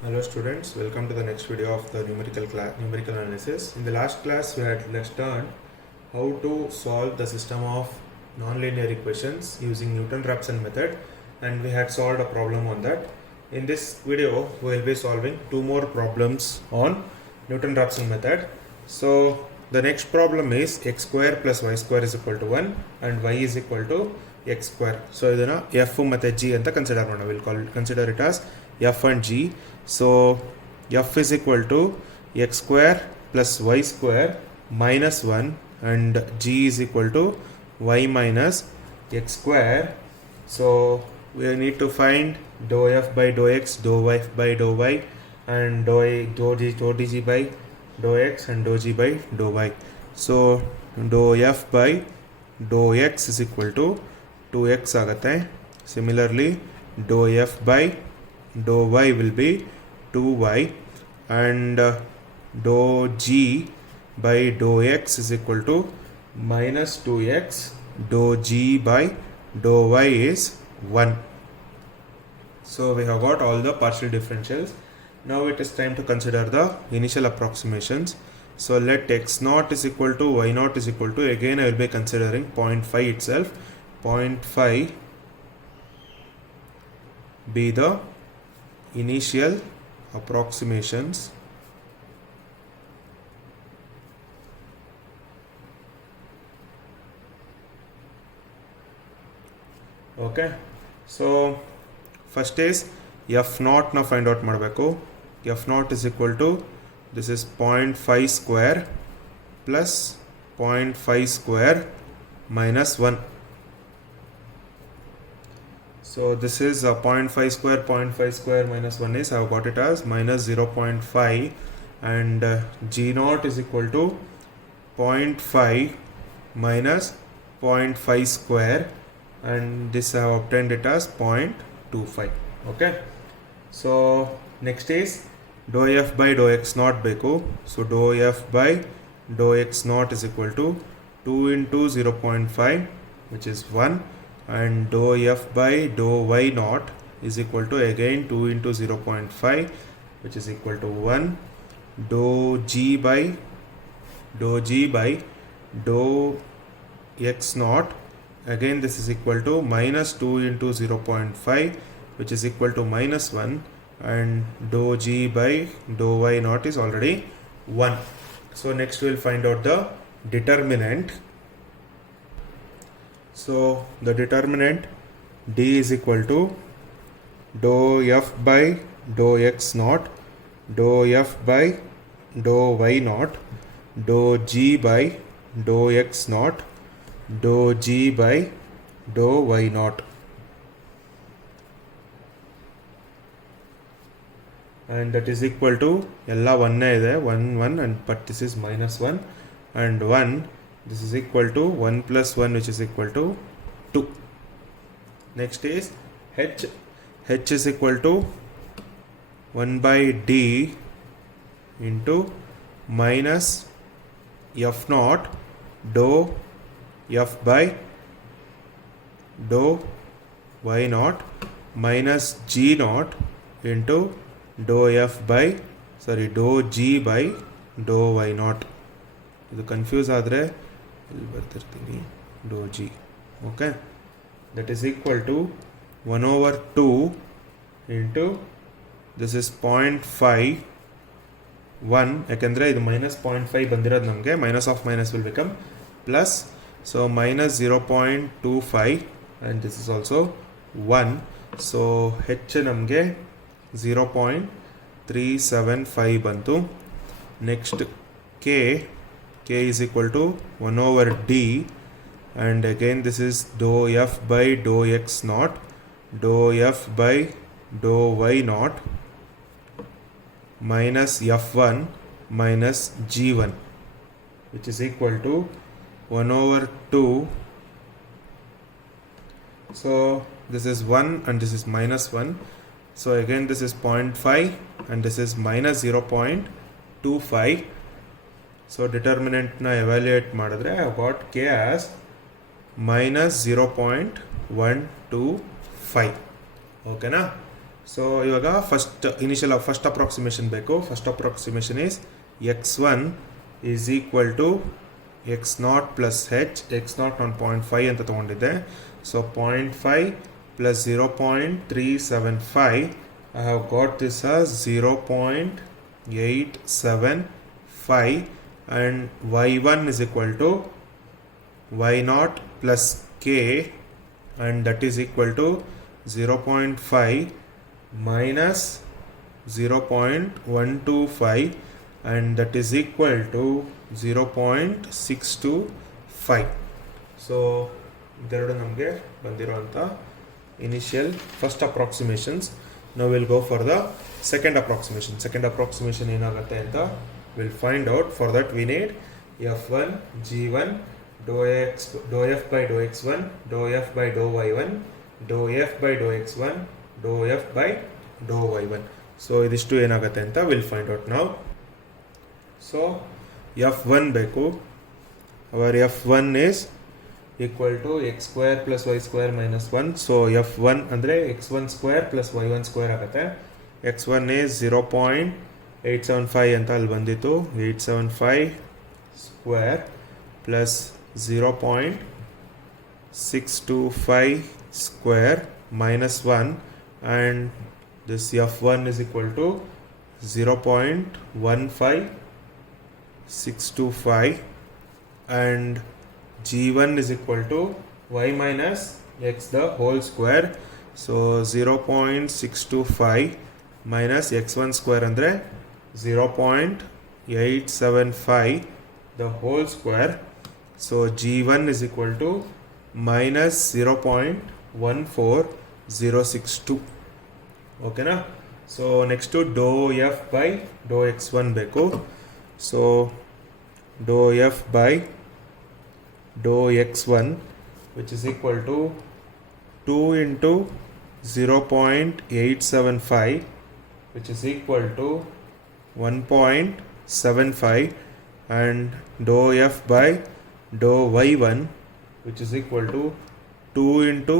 Hello students, welcome to the next video of the numerical analysis. In the last class we had learned how to solve the system of nonlinear equations using Newton-Raphson method, and we had solved a problem on that. In this video we will be solving two more problems on Newton-Raphson method. So the next problem is x square plus y square is equal to 1 and y is equal to x square. So ಇದನ್ನ f ಮತ್ತೆ g ಅಂತ consider ಮಾಡೋಣ. We'll consider it as f and g. So f is equal to x square plus y square minus 1 and g is equal to y minus x square. So we need to find dou f by dou x, dou y by dou y, and dou dg by dou x and dou g by dou y. So dou f by dou x is equal to 2x ಆಗುತ್ತೆ. Similarly dou f by dou y will be 2y and dou g by dou x is equal to minus 2x. Dou g by dou y is 1. So we have got all the partial differentials. Now it is time to consider the initial approximations. So let x naught is equal to y naught is equal to, again I will be considering 0.5 itself. 0.5 be the initial approximations. Okay, so first is f naught na find out ಮಾಡಬೇಕು. f naught is equal to, this is 0.5 square plus 0.5 square minus 1. So this is 0.5 square minus 1 is, I have got it as minus 0.5, and g naught is equal to 0.5 minus 0.5 square, and this I have obtained it as 0.25. Okay, so next is dou f by dou x naught ಬೇಕು. So dou f by dou x naught is equal to 2 into 0.5 which is 1, and dou f by dou y naught is equal to again 2 into 0.5 which is equal to 1. Dou g by dou x naught, again this is equal to minus 2 into 0.5 which is equal to minus 1, and dou g by dou y naught is already 1. So next we will find out the determinant. So the determinant d is equal to dou f by dou x naught, dou f by dou y naught, dou g by dou x naught, dou g by dou y naught, and that is equal to ಎಲ್ಲ 1 ಇದೆ, 1 and but this is minus 1 and 1. This is equal to 1 plus 1 which is equal to 2. Next is h. h is equal to 1 by d into minus f naught dou f by dou y naught minus g naught into dou f by dou g by dou y naught. ಇದು confuse ಆದರೆ ಇಲ್ಲಿ ಬರ್ತಿರ್ತೀನಿ, dou g. Okay, that is equal to 1 over 2 into, this is 0.5 1, ಯಾಕೆಂದರೆ ಇದು minus 0.5 ಬಂದಿರೋದು ನಮಗೆ, minus of minus will become plus, so minus 0.25 and this is also 1. So h ನಮಗೆ 0.375 ಬಂತು. Next k is equal to 1 over d, and again this is dou f by dou x naught, dou f by dou y naught minus f1 minus g1 which is equal to 1 over 2. So this is 1 and this is minus 1. So again this is 0.5 and this is minus 0.25. So determinant na evaluate ಮಾಡಿದ್ರೆ I have got k as minus 0.125. Okay na? So ಇವಾಗ first approximation ಬೇಕು. First approximation is x1 is equal to x0 plus h. x0 ನಾನು 0.5 ಅಂತ ತೊಗೊಂಡಿದ್ದೆ. So 0.5 plus 0.375, I have got this as 0.875, and y1 is equal to y0 plus k, and that is equal to 0.5 minus 0.125, and that is equal to 0.625. So ಇದೆರಡು ನಮಗೆ ಬಂದಿರುವಂಥ initial first approximations. Now we'll go for the second approximation. Second approximation ಏನಾಗುತ್ತೆ ಅಂತ we'll find out. For that we need f1 g1 dou f by dou x1 dou f by dou y1 dou f by dou x1 dou f by dou y1. So ಇದಿಷ್ಟು ಏನಾಗುತ್ತೆ ಅಂತ we'll find out now. So f1 ಬೇಕು. Our f1 is equal to x square plus y square minus 1. So f1 ಅಂದರೆ x1 square plus y1 square ಆಗುತ್ತೆ. x1 is 0.875 ಅಂತ ಅಲ್ಲಿ ಬಂದಿತ್ತು. 875 square plus 0.625 square minus 1, and this f1 is equal to 0.15625, and g1 is equal to y minus x the whole square. So 0.625 minus x1 square andre 0.875 the whole square. So g1 is equal to minus 0.14062. Okay na? So next to dou f by dou x1 ಬೇಕು. So dou f by dou x1, which is equal to 2 into 0.875, which is equal to 1.75, and dou f by dou y1, which is equal to 2 into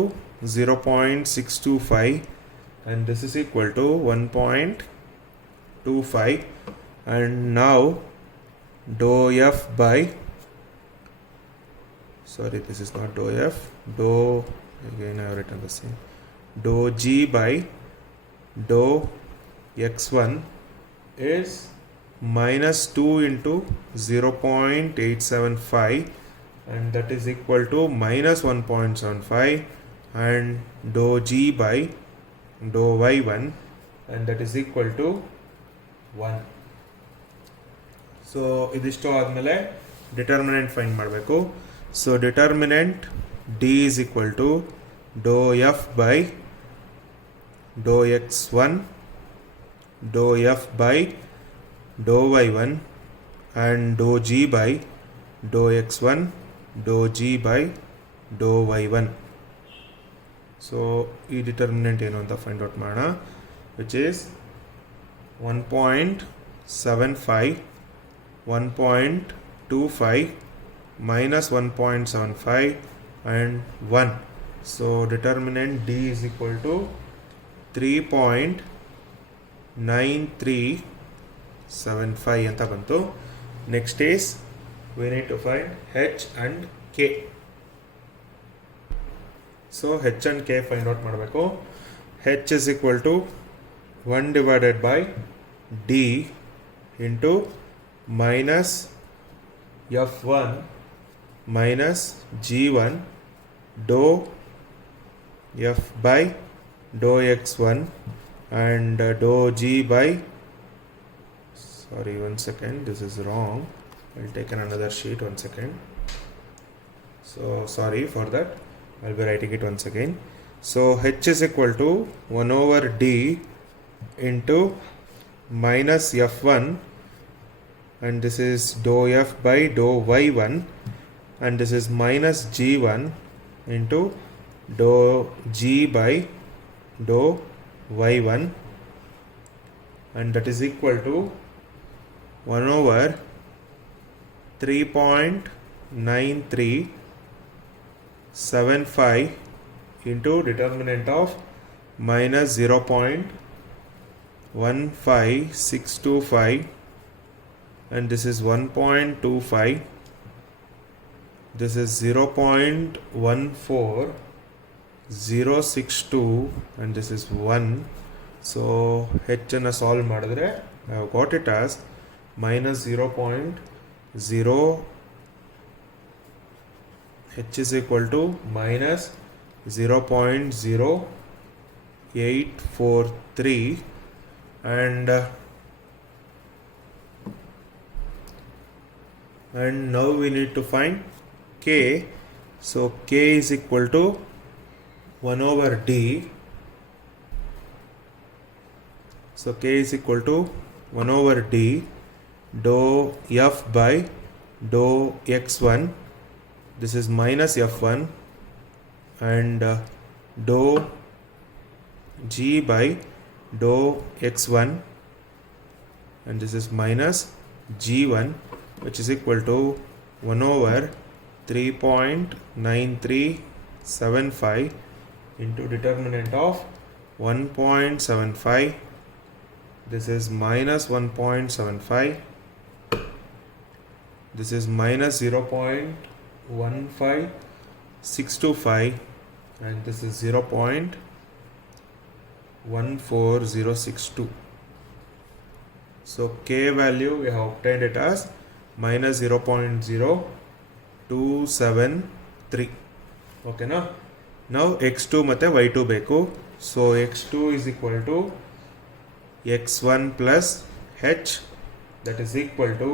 0.625, and this is equal to 1.25. And now dou f by, sorry, this is not dou f, dou, again I have written the same, dou g by dou x1 is minus 2 into 0.875, and that is equal to minus 1.75, and dou g by dou y1, and that is equal to 1. So ಇದಿಷ್ಟು ಆದಮೇಲೆ determinant find ಮಾಡಬೇಕು. So determinant d is equal to dou f by dou x1 dou f by dou y1 and dou g by dou x1 dou g by dou y1. So ಈ determinant ಏನು ಅಂತ find out ಮಾಡೋಣ, which is 1.75 1.25 minus 1.75 and 1. So determinant d is equal to 3.9375 ಅಂತ ಬಂತು. Next is we need to find h and k. So h and k find out ಮಾಡಬೇಕು. h is equal to 1 divided by d into minus f1 minus g1 dou f by dou x1 and dou g by, sorry, one second, this is wrong, I'll take another sheet, one second. So sorry for that, I'll be writing it once again. So h is equal to 1 over d into minus f1, and this is dou f by dou y1, and this is minus g1 into dou g by dou y1, and that is equal to 1 over 3.9375 into determinant of minus 0.1 15625 and this is 1.25. This is 0.14062 and this is 1. So h ಅನ್ನು solve ಮಾಡಿದ್ರೆ I have got it as minus 0.0. h is equal to minus 0.0843 and now we need to find k. So k is equal to 1 over d. So k is equal to 1 over d dou f by dou x1. This is minus f1 and dou g by dou x1 and this is minus g1, which is equal to 1 over 3.9375 into determinant of 1.75. This is minus 1.75. This is minus 0.15625 and this is 0.14062. So k value we have obtained it as minus 0.0273. Okay na? Now x2 ಮತ್ತೆ y2 ಬೇಕು. So x2 is equal to x1 plus h, that is equal to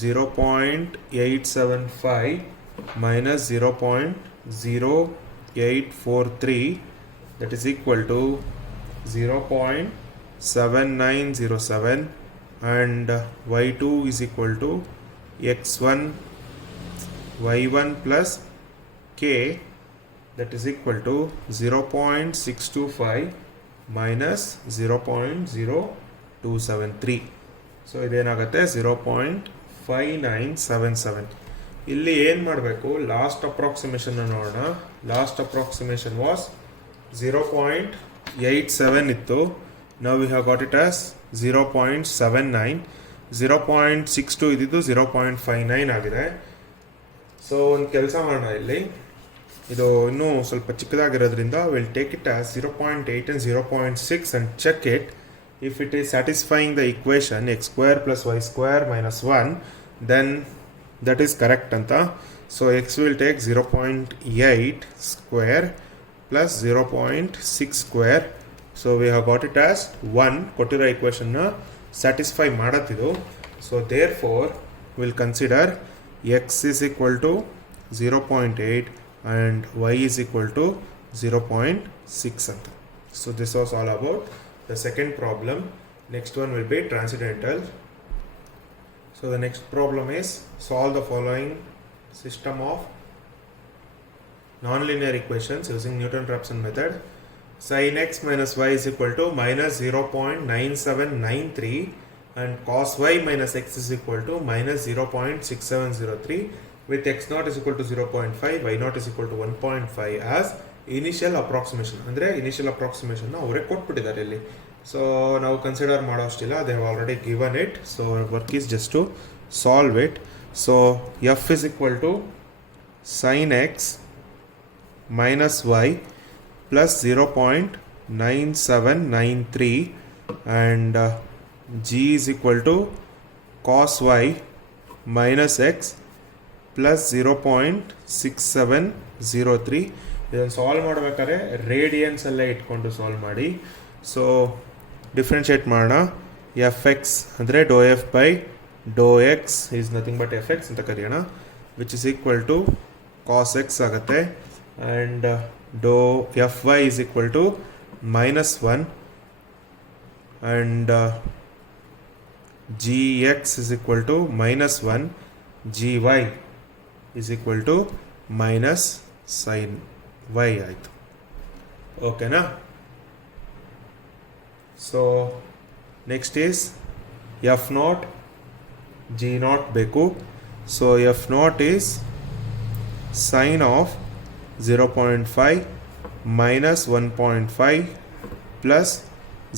0.875 minus 0.0843, that is equal to 0.7907 and y2 is equal to x1 y1 plus k, that is equal to 0.625 minus 0.0273. So ಇದೇನಾಗುತ್ತೆ 0.5977. ಇಲ್ಲಿ ಏನು ಮಾಡಬೇಕು, last approximation ನೋಡೋಣ. Last approximation was 0.87 ಇತ್ತು. ನಾವು we have got it as 0.79. 0.62 ಇದ್ದಿದ್ದು 0.59 ಆಗಿದೆ. So ಒಂದು ಕೆಲಸ ಮಾಡೋಣ, ಇಲ್ಲಿ ಇದು ಇನ್ನೂ ಸ್ವಲ್ಪ ಚಿಕ್ಕದಾಗಿರೋದ್ರಿಂದ will take it as 0.8 and 0.6 and check it. If it is satisfying the equation x square plus y square minus 1, then that is correct anta. So x will take 0.8 square plus 0.6 square. So we have got it as 1. ಕೊಟ್ಟಿರೋ equation na satisfy ಮಾಡತ್ತಿದು. So therefore we'll consider x is equal to 0.8 and y is equal to 0.6 anta. So this was all about the second problem. Next one will be transcendental. So the next problem is solve the following system of nonlinear equations using Newton-Raphson method. Sin x minus y is equal to minus 0.9793 and cos y minus x is equal to minus 0.6703 with x naught is equal to 0.5, y naught is equal to 1.5 as initial approximation. ಅಂದರೆ initial ಅಪ್ರಾಕ್ಸಿಮೇಷನ್ನ ಅವರೇ ಕೊಟ್ಬಿಟ್ಟಿದ್ದಾರೆ ಇಲ್ಲಿ. So ನಾವು consider ಮಾಡೋ ಅಷ್ಟಿಲ್ಲ, they have already given it. So work is just to solve it. So F is equal to sine x minus Y plus 0.9793 and G is equal to cos Y minus X plus 0.6703. ಇದನ್ನು solve ಮಾಡಬೇಕಾದ್ರೆ radiance ಎಲ್ಲ ಇಟ್ಕೊಂಡು solve ಮಾಡಿ. So differentiate ಮಾಡೋಣ. F X ಅಂದರೆ ಡೋ F by Dow X is nothing but F X ಅಂತ ಕರೆಯೋಣ, which is equal to cos X ಆಗುತ್ತೆ. And doe F Y is equal to minus 1 and G X is equal to minus 1, G Y is equal to minus sine y ಆಯಿತು. ಓಕೆನಾ? So next is F not G not ಬೇಕು. So F not is sine of 0.5 minus 1.5 plus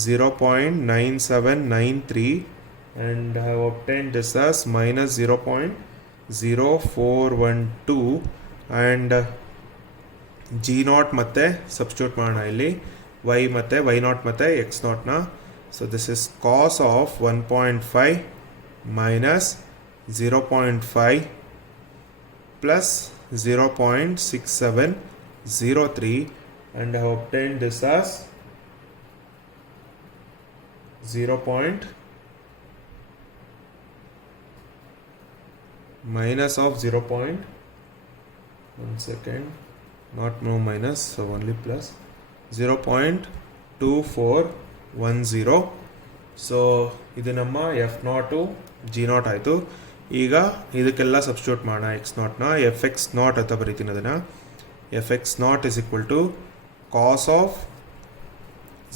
0.9793 and I have obtained this as minus 0.0412 and g naught ಮತ್ತೆ substitute ಮಾಡೋಣ ಇಲ್ಲಿ y ಮತ್ತೆ y naught ಮತ್ತೆ x naught ನ so this is cos of 1.5 minus 0.5 plus 0.6703 and I have obtained this as 0. Minus of 0. 1 second, not no minus, so only plus 0.2410. So ಇದು ನಮ್ಮ F ನಾಟು G not ಆಯಿತು. ಈಗ ಇದಕ್ಕೆಲ್ಲ substitute ಮಾಡೋಣ. X ನಾಟ್ನ F X not ಅಂತ ಬರೀತೀನಿ ಅದನ್ನು. F X not is equal to cos of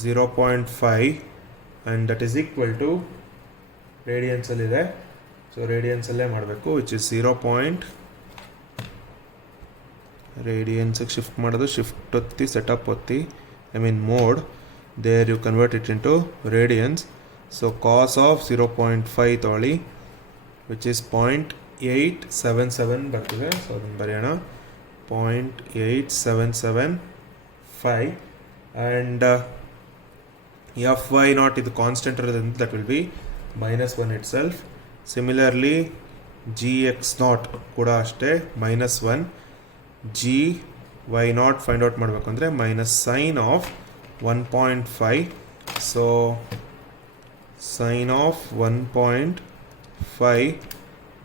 0.5 and that is equal to ರೇಡಿಯನ್ಸಲ್ಲಿದೆ, ಸೊ ರೇಡಿಯನ್ಸಲ್ಲೇ ಮಾಡಬೇಕು, ವಿಚ್ ಇಸ್ 0. ರೇಡಿಯನ್ಸಿಗೆ ಶಿಫ್ಟ್ ಮಾಡೋದು, ಶಿಫ್ಟ್ ಒತ್ತಿ ಸೆಟಪ್ ಒತ್ತಿ, I mean mode, there you convert it into radians. So cos of 0.5 ತೊಗೊಳ್ಳಿ, which is 0.877 ಬರ್ತದೆ. So ಅದನ್ನು ಬರೆಯೋಣ, 0.8775 and ಎಫ್ ವೈ ನಾಟ್ ಇದು ಕಾನ್ಸ್ಟೆಂಟ್ ಇರೋದ್ರಿಂದ that will be -1 itself. Similarly G X naught ಕೂಡ ಅಷ್ಟೇ -1. G Y naught find out ಮಾಡಬೇಕು ಅಂದರೆ minus sine of 1.5. so sin of 1.5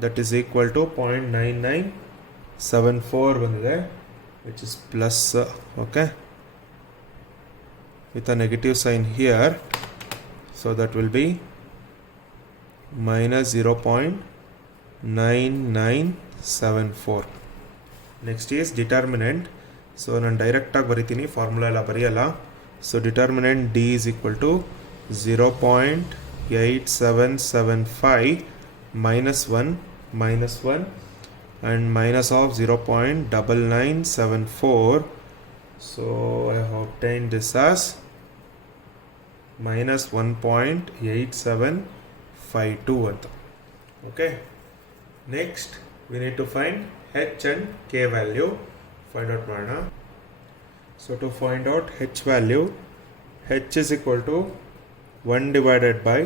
that is equal to 0.9974 ಬಂದಿದೆ, which is plus, okay, with a negative sign here, so that will be minus 0.9974. next is determinant. so ನಾನು ಡೈರೆಕ್ಟಾಗಿ ಬರಿತೀನಿ, formula ಎಲ್ಲ ಬರೆಯಲ್ಲ. So determinant D is equal to 0.8775 minus 1 and minus of 0.9974. So I have obtained this as minus 1.8752. Okay. Next we need to find H and K value. Find out ಮಾಡೋಣ. So to find out H value, H is equal to 1 divided by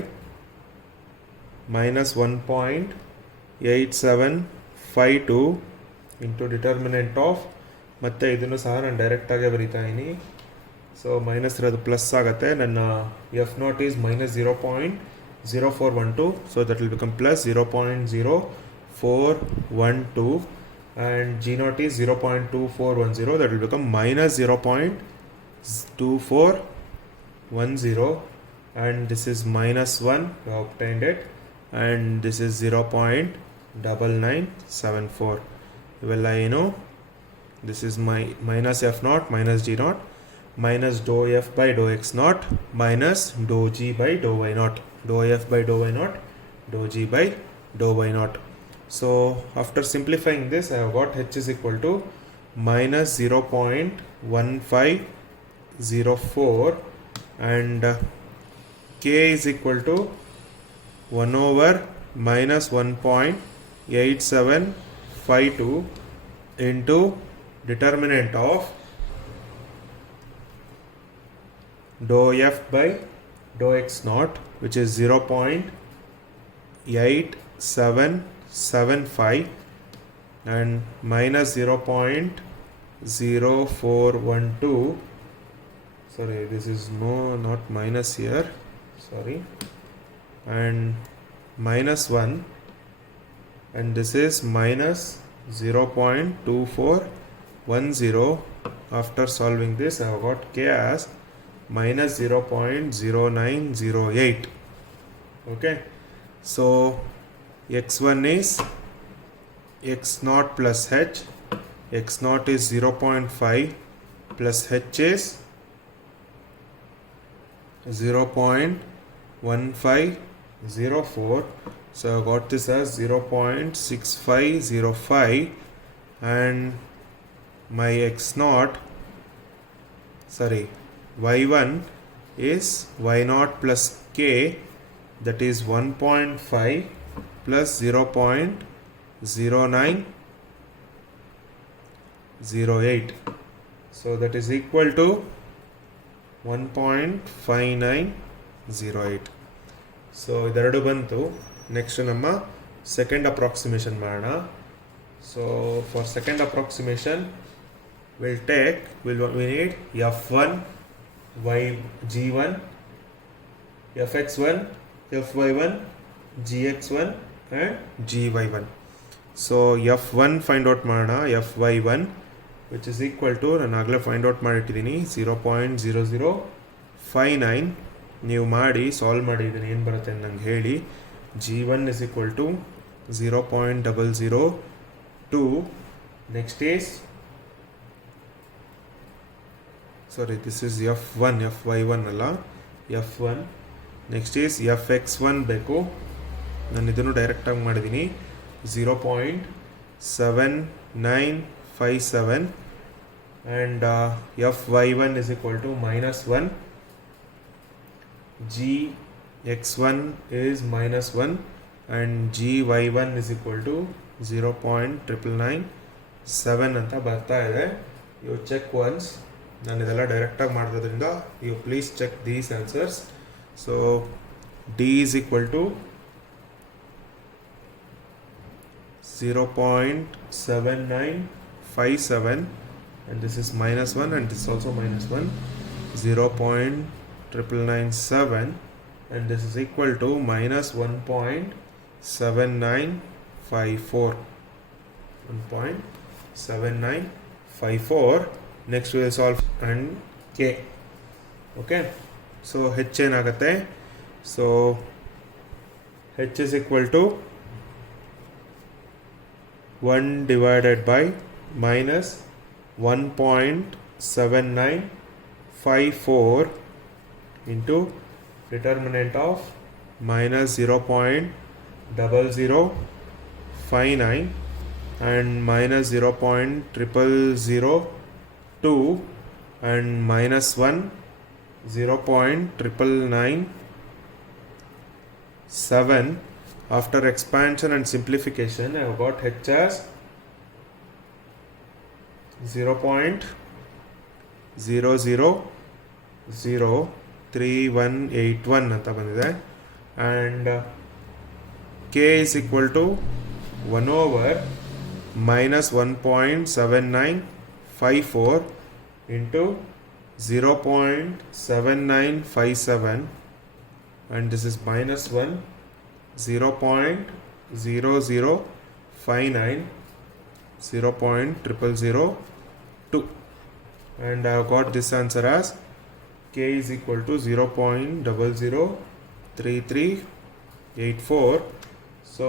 minus 1.8752 into determinant of, ಮತ್ತೆ ಇದನ್ನು ಸಹ ನಾನು ಡೈರೆಕ್ಟಾಗಿ ಬರೀತಾ ಇದ್ದೀನಿ. So minus ಇರೋದು plus ಆಗುತ್ತೆ. ನನ್ನ F not is minus 0.0412, so that will become plus 0.0412 and G naught is 0.2410, that will become minus 0.2410 and this is minus 1, we have obtained it, and this is 0.9974. Well, I know this is my minus f naught minus g naught minus dou f by dou x naught minus dou g by dou y naught, dou f by dou y naught, dou g by dou y naught. So after simplifying this, I have got H is equal to minus 0.1504 and K is equal to 1 over minus 1.8752 into determinant of dou f by dou x naught, which is 0.8775 and minus 0.0412. Sorry, this is not minus here, sorry, and minus 1, and this is minus 0.2410. After solving this, I have got K as minus 0.0908. okay, so x1 is x naught plus h, x naught is 0.5 plus h is 0.1504. so I got this as 0.6505 and my x naught, sorry, y1 is y naught plus k, that is 1.5 plus 0.0908. So that is equal to 1.5908. So ಇದೆರಡು ಬಂತು. Next ನಮ್ಮ second approximation ಮಾಡೋಣ. So for second approximation we need f1 g1 fx1 fy1 gx1 and gy1. so f1 find out ಮಾಡೋಣ. fy1 which is equal to ನಾನು ಆಗಲೇ find out ಮಾಡಿಟ್ಟಿದ್ದೀನಿ 0.0059. ನೀವು ಮಾಡಿ solve ಮಾಡಿ ಇದನ್ನು ಏನು ಬರುತ್ತೆ ಅಂತ ನಂಗೆ ಹೇಳಿ. g1 is equal to 0.002. next is this is f1 fy1 ಅಲ್ಲ f1. ನೆಕ್ಸ್ಟ್ ಈಸ್ fx1 ಬೇಕು. ನಾನು ಇದನ್ನು ಡೈರೆಕ್ಟಾಗಿ ಮಾಡಿದ್ದೀನಿ 0.7957 and fy1 is equal to -1. gx1 is -1 and gy1 is equal to 0.9997 ಅಂತ ಬರ್ತಾ ಇದೆ. You check once. ನಾನು ಇದೆಲ್ಲ ಡೈರೆಕ್ಟಾಗಿ ಮಾಡೋದ್ರಿಂದ you please check these answers. So D is equal to 0.7957 and this is -1 and this is also -1. 0.997 and this is equal to -1.7954. 1.7954. next we will solve and k. okay, so h ಏನಾಗುತ್ತೆ. so h is equal to 1 divided by minus 1.7954 into determinant of minus 0.0059 and minus 0.0002 and minus 1 0.9997. after expansion and simplification I have got h as 0.003181 ಅಂತ ಬಂದಿದೆ and k is equal to 1 over minus 1.7954 into 0.7957 and this is minus 1 0.0059 0.0002 and I have got this answer as k is equal to 0.003384. so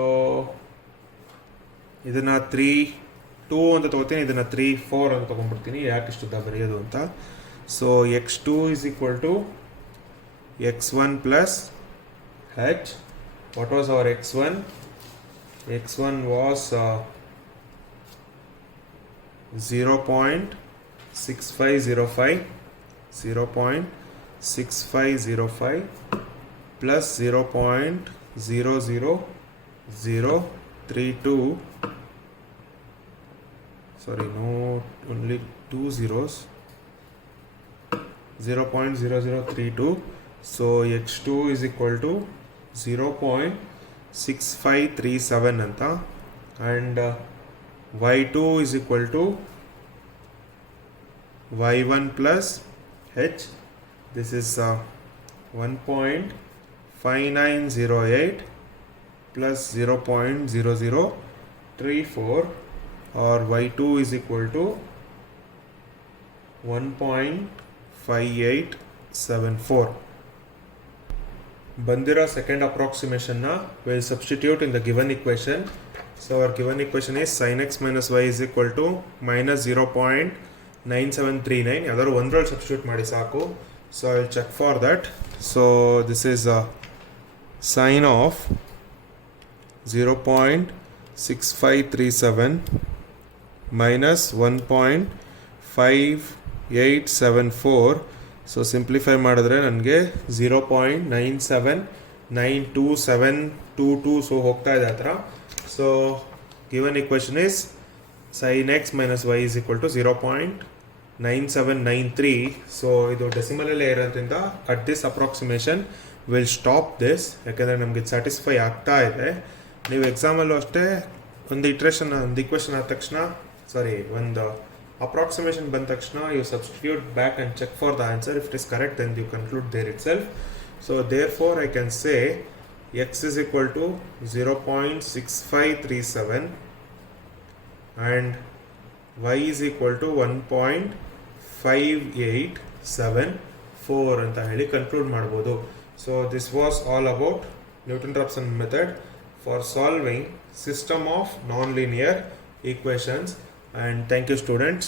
ಇದನ್ನು 3-2 ಅಂತ ತೊಗೋತೀನಿ, ಇದನ್ನು 3-4 ಅಂತ ತೊಗೊಂಡ್ಬಿಡ್ತೀನಿ. ಯಾಕೆ ಇಷ್ಟು ಉದ್ದ ಬರೆಯೋದು ಅಂತ. So x2 is equal to x1 plus h. what was our x1? x1 was 0.6505 plus 0.00032. sorry, no, only 2 zeros. 0.0032. so x2 is equal to 0.6537 ಅಂತ and y2 is equal to y1 plus h. this is 1.5908 plus 0.0034 or y2 is equal to 1.5874. ಬಂದಿರೋ second ಅಪ್ರಾಕ್ಸಿಮೇಷನ್ನ will substitute in the given equation. So our given equation is sin x minus y is equal to minus 0.9739. ಯಾವ್ದಾದ್ರು ಒಂದರಲ್ಲಿ substitute ಮಾಡಿ ಸಾಕು. So I will check for that. So this is sin of 0.6537 minus 1.5874. So simplify ಮಾಡಿದ್ರೆ ನನಗೆ 0.979272 so ಹೋಗ್ತಾ ಇದೆ ಹತ್ರ. So given equation is sin x minus y is equal to 0.9793. So ಇದು ಡೆಸಿಮಲಲ್ಲೇ ಇರೋದ್ರಿಂದ at this approximation will stop this, ಯಾಕೆಂದರೆ ನಮಗೆ ಸ್ಯಾಟಿಸ್ಫೈ ಆಗ್ತಾ ಇದೆ. ನೀವು ಎಕ್ಸಾಮಲ್ಲೂ ಅಷ್ಟೇ ಒಂದು ಇಕ್ವೇಷನ್ ಆದ ತಕ್ಷಣ ಒಂದು approximation ಬಂದ ತಕ್ಷಣ you substitute back and check for the answer. If it is correct, then you conclude there itself. So therefore I can say x is equal to 0.6537 and y is equal to 1.5874 ಅಂತ ಹೇಳಿ conclude ಮಾಡ್ಬೋದು. So this was all about Newton-Raphson method for solving system of non-linear equations. And thank you students.